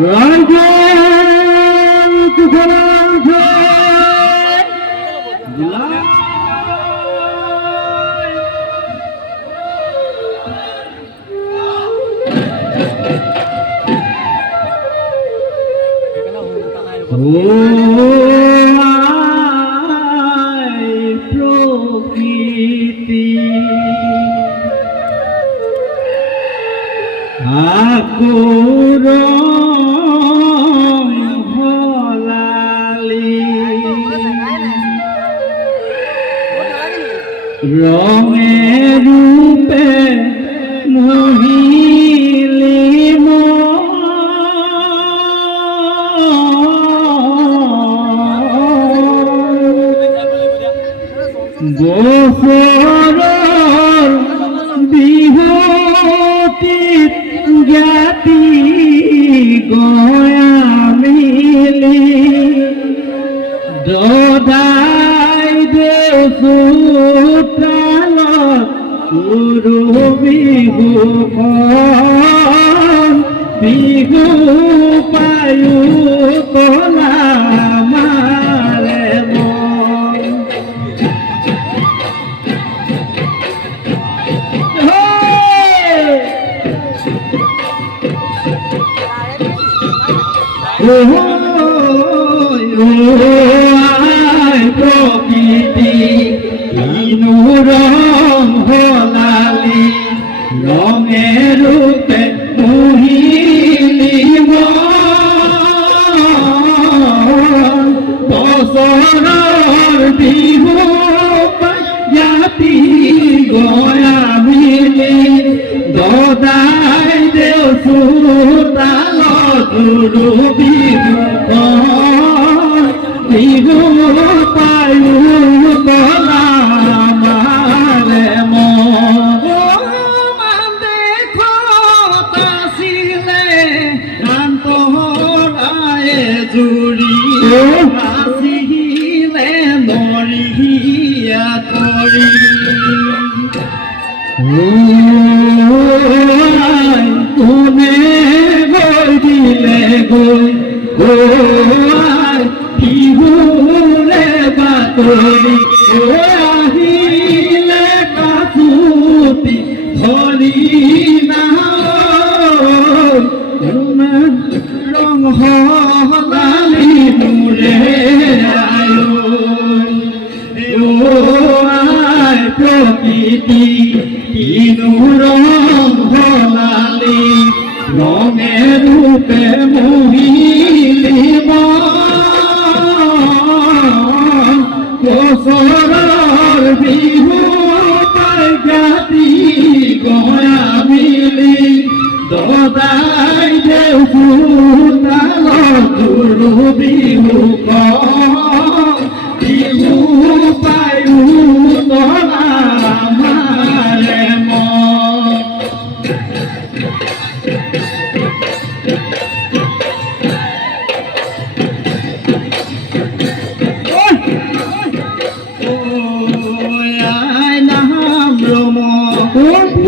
রাইজের কুশলাংশে প্রকৃতি আকুর হলালি রঙে রূপে মহিলি বছর বিহুতিত জ্ঞাতি গয়া মিলি দদাই দেউতালত গুৰু বিহু বিহু পায়ো কলা মাৰে মন প্রকৃতি কিনু রং হলালি রঙে রূপে মহিলি বছৰৰ বিহু জাতি গয়া মিলি দদাই দেউচু তালত গুৰু বিহু বিহু পায়ো কলা মাৰে মন দেখত আছিলে ৰান্তৰায়ে জুৰি আছিলে নৰিয়া কৰি কোনে গৈ দিলে গৈ বিহুৰে বাতৰি আহিলে কাকুতি ধৰি ৰং হলালি মোৰে আই প্ৰকৃতি কিনু ৰং হলালি ৰঙে ৰূপে মহিলি বছৰৰ বিহু পাই জাতি গয়া মিলি দদাই দেউচু তালত গুৰু বিহু বিহু পায়ো কলা মাৰে মন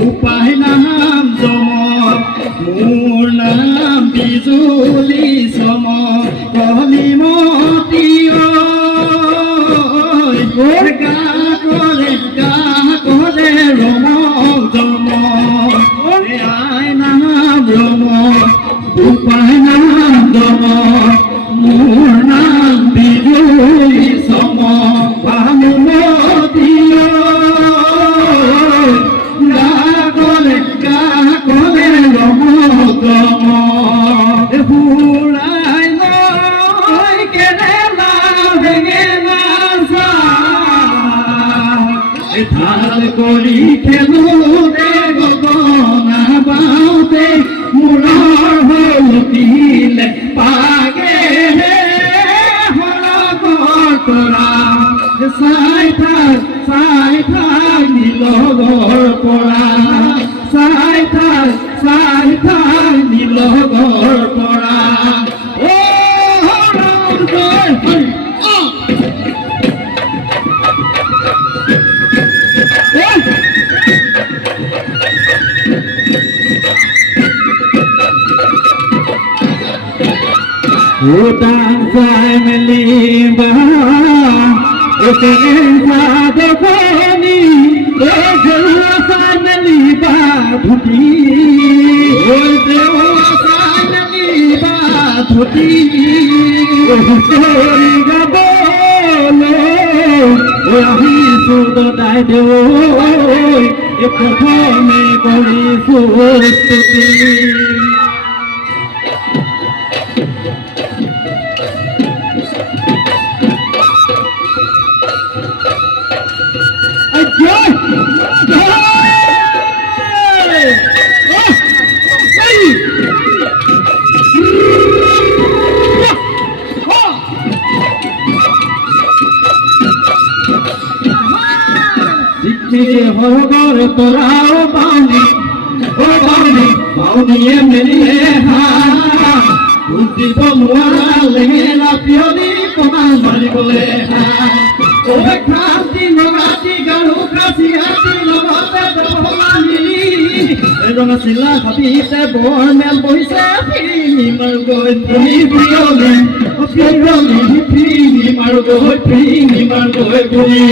উপায় নাম জম মোৰ নাম বিজুলি চম কলিমতি গা কৰে ৰম জম আই নাম ৰম উপায় নাম জম মোৰ নাম বিজুলি চম কলিমতি ধাল কৰি খেলো ৰে গগনা বাওঁতে মূৰৰ হলুতিলে পাগে হলগৰ পৰা চাই থাক নীলগৰ পৰা চাই থাক নীলগৰ পৰা উটান চাই মেলিবা ওতে দেখনি চাই মেলিবা ধুতি চাই মেলিবা ধুতি গাবলৈ আহিছো দাই দেই প্ৰথমে কৰিছো স্তুতি হরগর তোরাও বাউনি ও বাউনি বাউনিয়ে মেলিয়ে হা বুঝিব নোৱাৰালে পিয়লি কমা মাৰিবলে হা ও খাতি নগাতি গাৰু খাচি আতি লগতে দপলানি ৰঙা চিলা খাবিতে বৰ মেল বহিছে ফিৰি মাৰু গৈ পিয়লি ফিৰি মাৰু গৈ ফিৰি মাৰু গৈ বুঢ়ী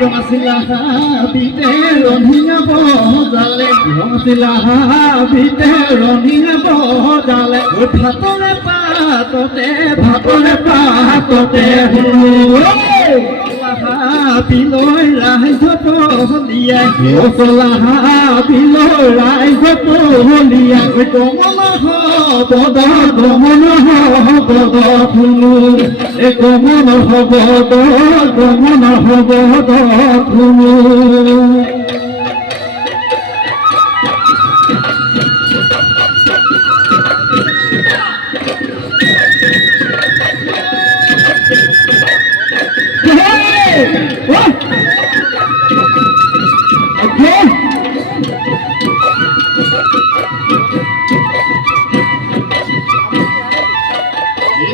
ৰঙা চিলা খাবিতে ৰঙিয়া বজালে ৰঙা চিলা খাবিতে ৰঙিয়া বজালে ভাতলে পাততে বিলৈ ৰাইজত হলিয়াই বিলৈ ৰাইজত হলিয়াই গমন হব ধুনু গমন হব ধুনু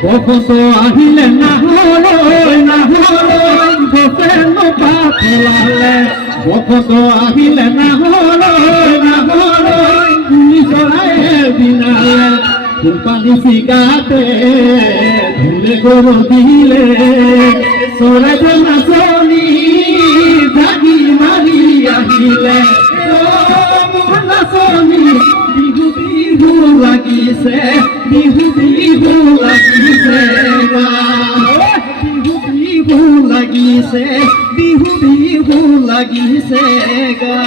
বসন্ত আহিলে নাহলৈ গছে নপাতলালে বসন্ত আহিলে নাহলৈ কুলি চৰাইয়ে বিনালে ফুলপানী চিগাতে ধুলে গৰু দিলে চৰাইটো নাচনি জাগি মাৰি আহিলে নাচনি বিহু বিহু লাগিছে বিহু বিহু লাগিছে বিহু বিহু লাগিছে বিহু বিহু লাগিছে গা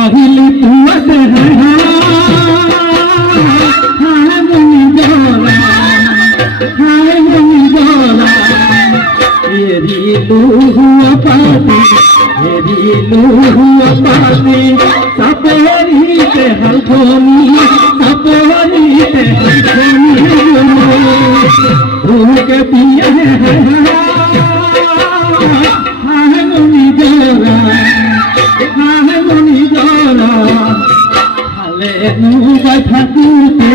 আহিলি পুয়াতে হায় মনি জলা হায় মনি জলা এরিলু হুয়া পাতি সাপরিতে হালখনি সাপরিতে হালখনি কে পিয়া হায় মনি জলা হায় মনি জলা হালে নৌকায় থাকুতে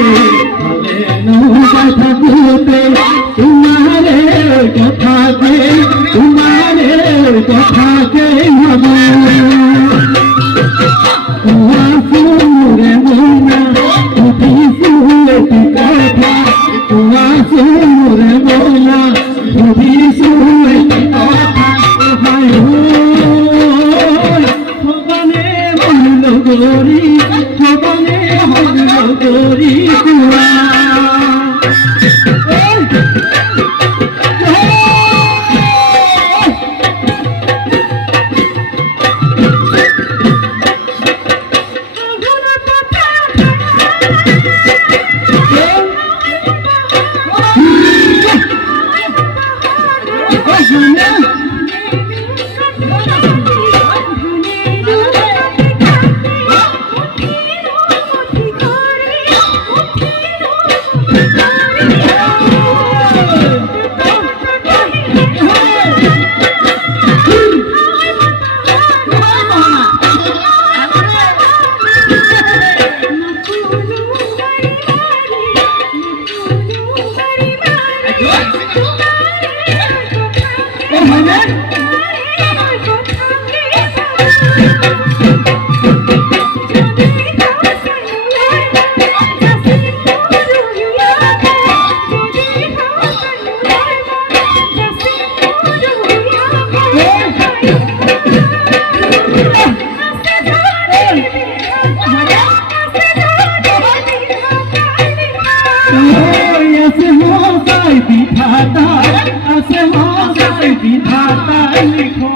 তোমারে কথাকে ভাবো সুরে মৌনা উঠি সুরেটি কথা সুরে মৌনা উঠি সুরেটি কথা ভগবানে হইল গরি ভগবানে হইল গরি কুয়া विधाता लिखो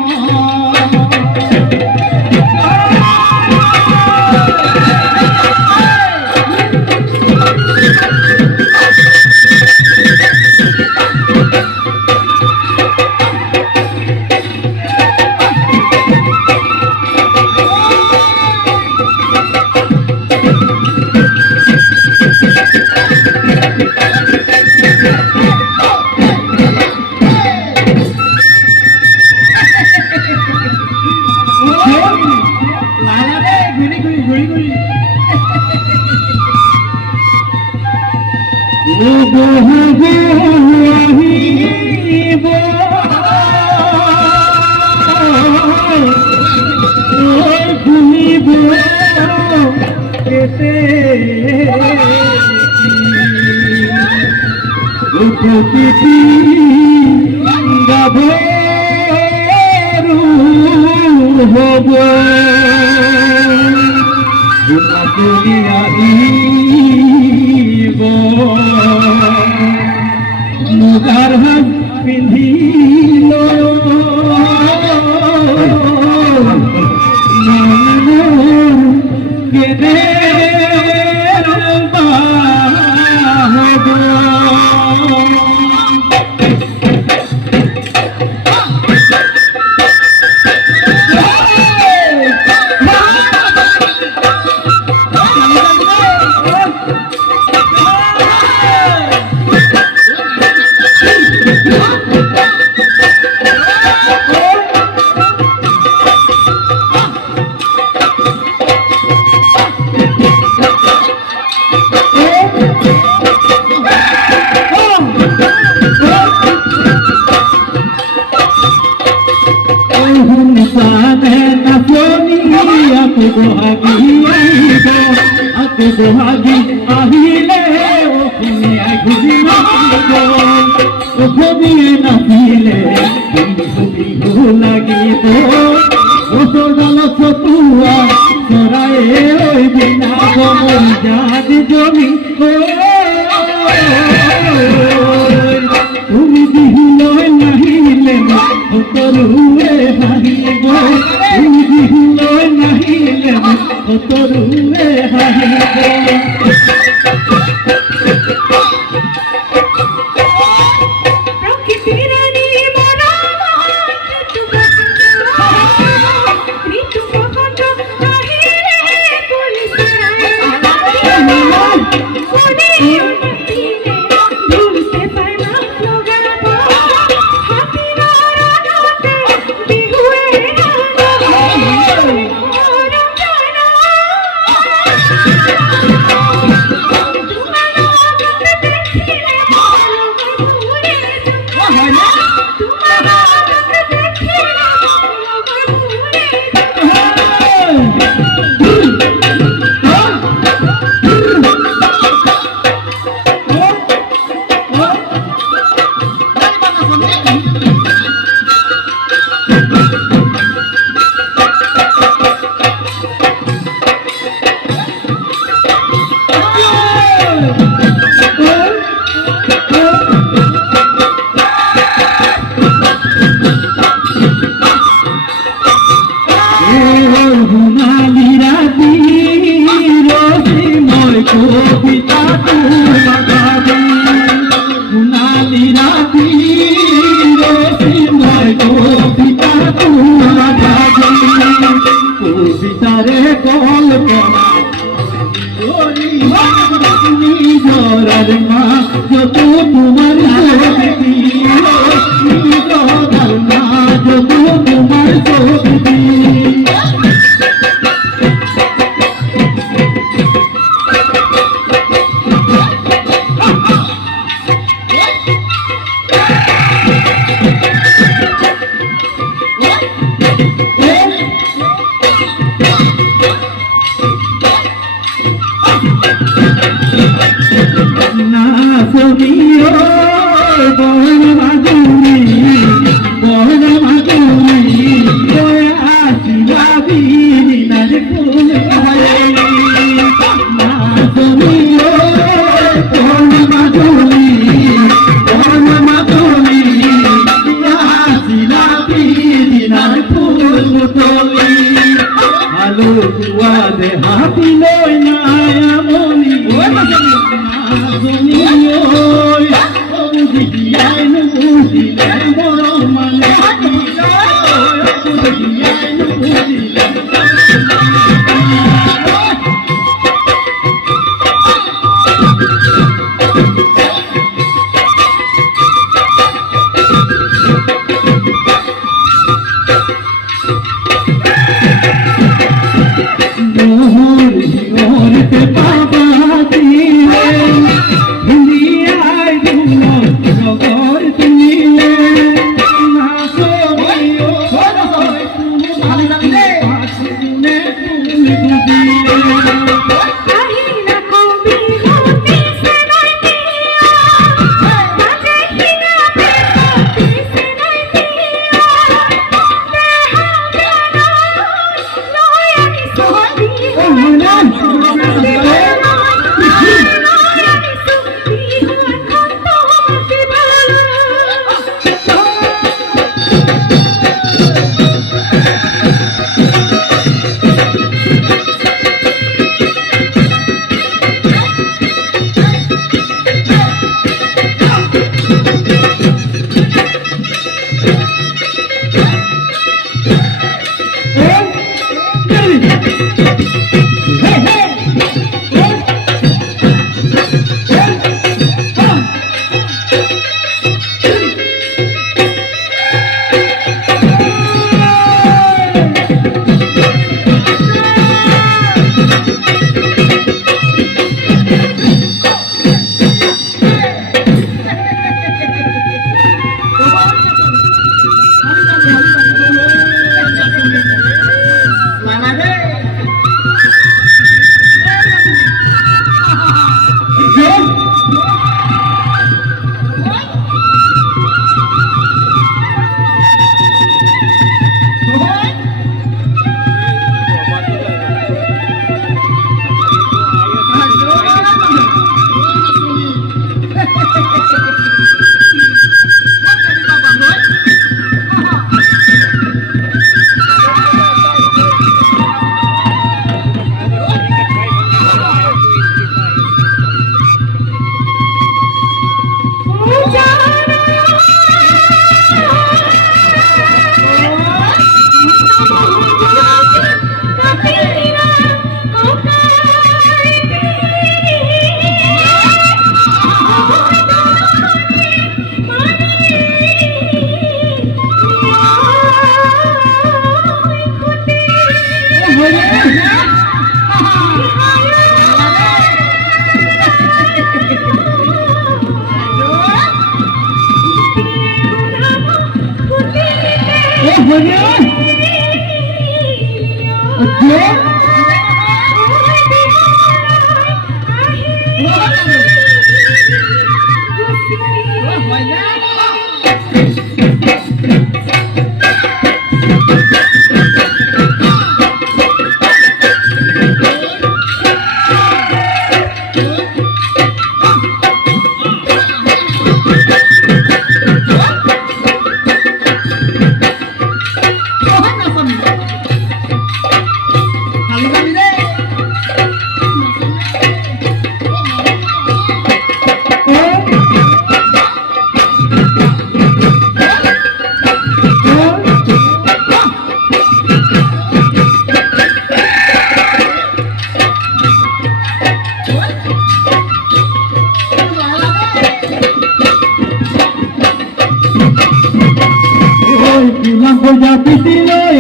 मुगार पिंधिलो गेदे बोहागी आहिले ओ कुनिया गुजिना ओ गोबिए नसीले बिंदुबी हो लगी तो ओ सोडल सतुआ सराए ओई बिना गोमर जाद जमी ओ তুমি দিহিলো নাহিলে ও করুয়ে হারিব তুমি দিহিলো নাহিলে তরুণে হাহিব কবিতা সোনালি রাতি রসিময় কবিতা কবিতারে কল্পনা নিজরার মা যত তোমার নিজরার মা যত তোমার ছবি হাতি লই না মনি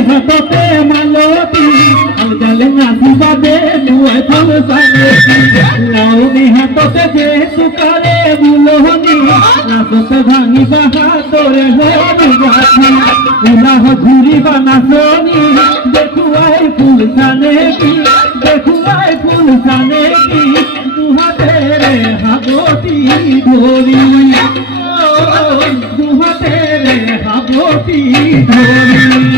হাততে মালতী আল জালে নাচি বাদে মুয়াই ফল সানেতি লাউনি হাততে যে সুকারে বুলহনি নাচতে ভাঙি বাহা তোরে হনি গাছি উলাহ ঘুরি বানাসনি দেখুয়াই ফুল সানেতি দেখুয়াই ফুল সানেতি দুহাতে রে হাততি ধরি দুহাতে রে হাততি ধরি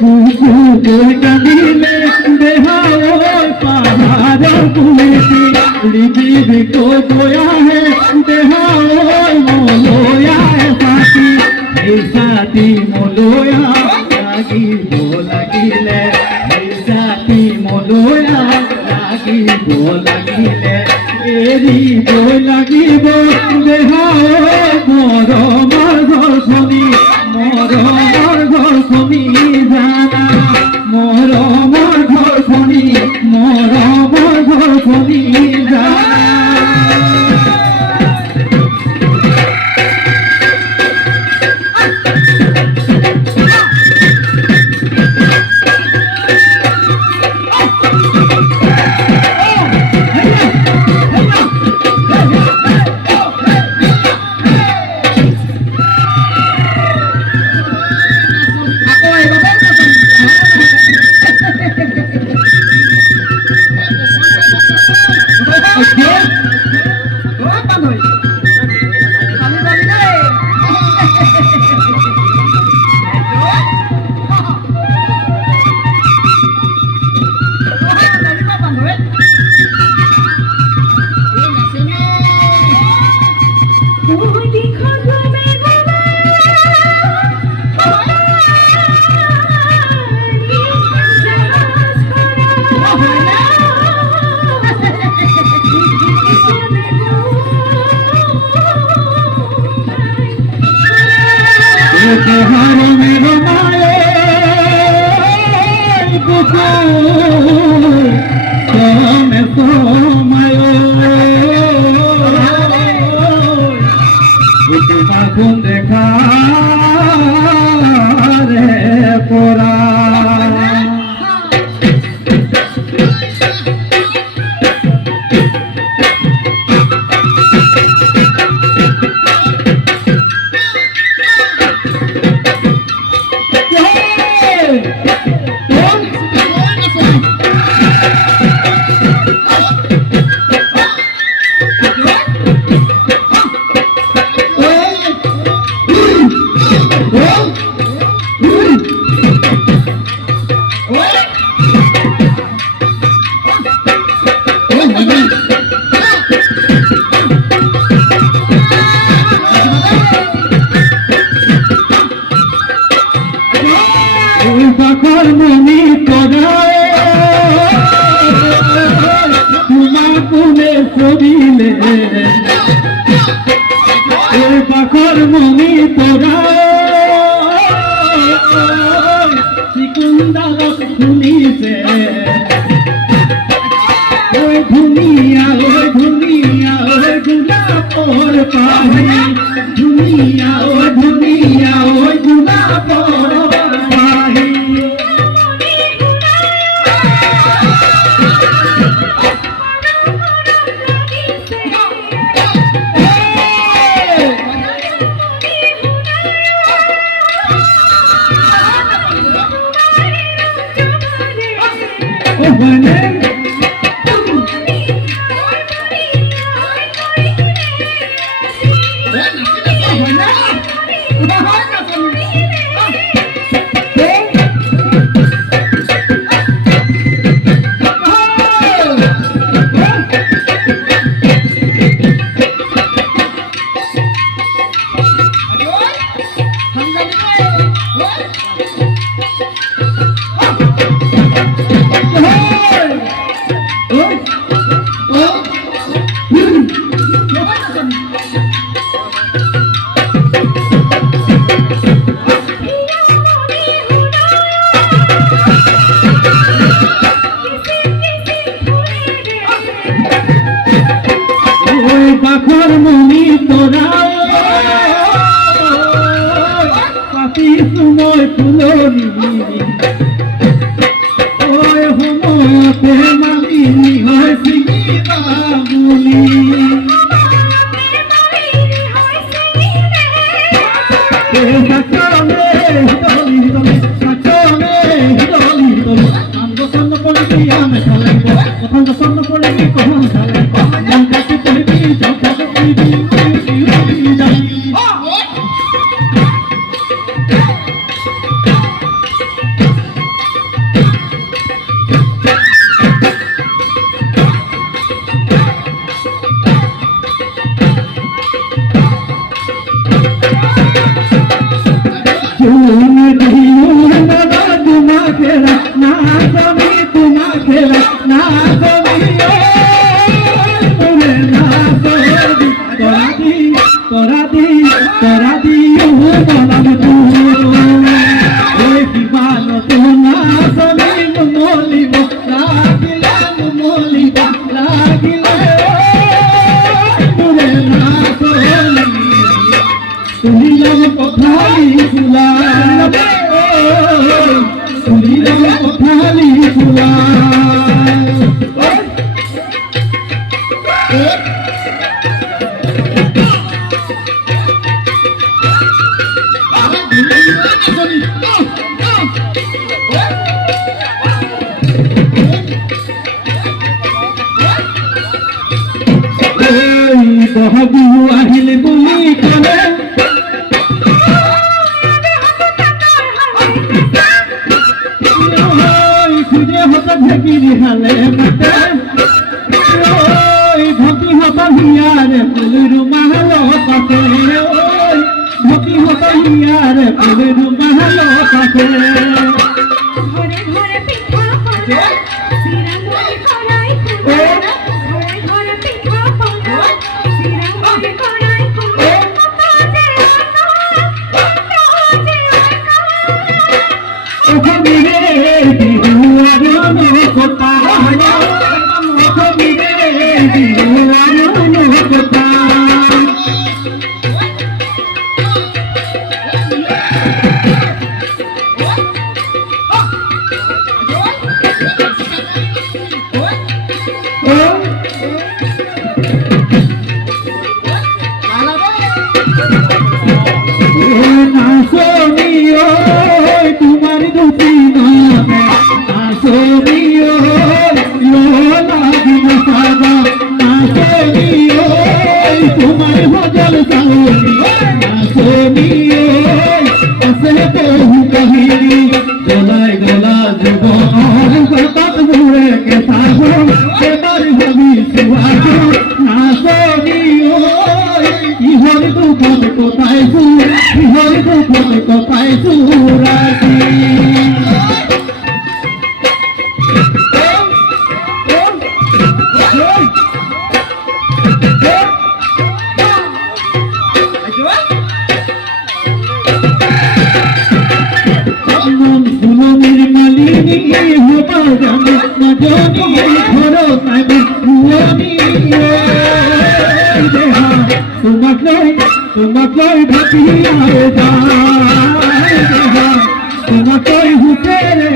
কুকুর কাঁদিলে দেহা ওই পাহাড় পুলিশি লিখি কোয়া হে দেহা ওই মলোয়া সাথী এই সাথী মলোয়া লাগিব লাগিলে এই সাথী মলোয়া লাগিব লাগিলে এৰিব লাগিব দেহা মৰমৰ ঘৰখনি মৰমৰ ঘৰখনি জানা মৰমৰ ঘৰখনি মৰমৰ ঘৰখনি জানা পাখর মনি তোরা চিকুন্দালত শুনিছে ওই ধুনিয়া ওই গোলাপর পাহি ধুনিয়া ওই গোলাপর পাহি পাখর মনি তোরা পাতি সময় ফুলনি ওই হোমতে মালিনী হয় সিঙি বাবুলি বহাগ বিহু আহিলে বুলি ক'লে খুদে হঠাৎ ঢেকিৰি হালে মাতে ভতি হতা হিয়াৰে পুলিৰু মাহালত আছে ভতি হতা হিয়াৰে পুলিৰু মাহালত আছে ঘরে ঘরে পিঠা পনা সিরা মুড়ি কড়াই কুড়া ঘরে ঘরে পিঠা পনা সিরা মুড়ি কড়াই কুড়া কাজে ওখানে রে বিহু আরনো কথা ওখানে রে বিহু আরনো কথা তোমার দুটি নাচনিও লাগিন সাদা নাচনিও তোমার ভজল সাউনি নাচনিও আছে বহু কাহিনী গলায় গলা জীবন হঠাৎ ঘুরে গেছা এবার ভাবি সুভাষ নাচনিও ইহর দুঃখত কোথায় সুর ইহর দুঃখত কোথায় সুরাজি ফুলনির মালিনী হবা জানে মাজনী ঘর সাইব ফুলনি তোমাক লৈ ভাবিয়ারে যায় তোমাক লৈ হুটেরে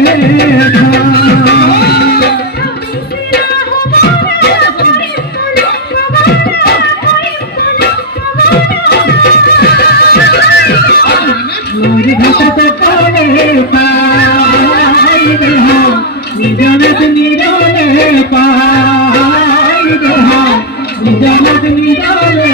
ঘাটতে কালে পাই দেহা নিজানত নিরলে পাই দেহা নিজানত নিরলে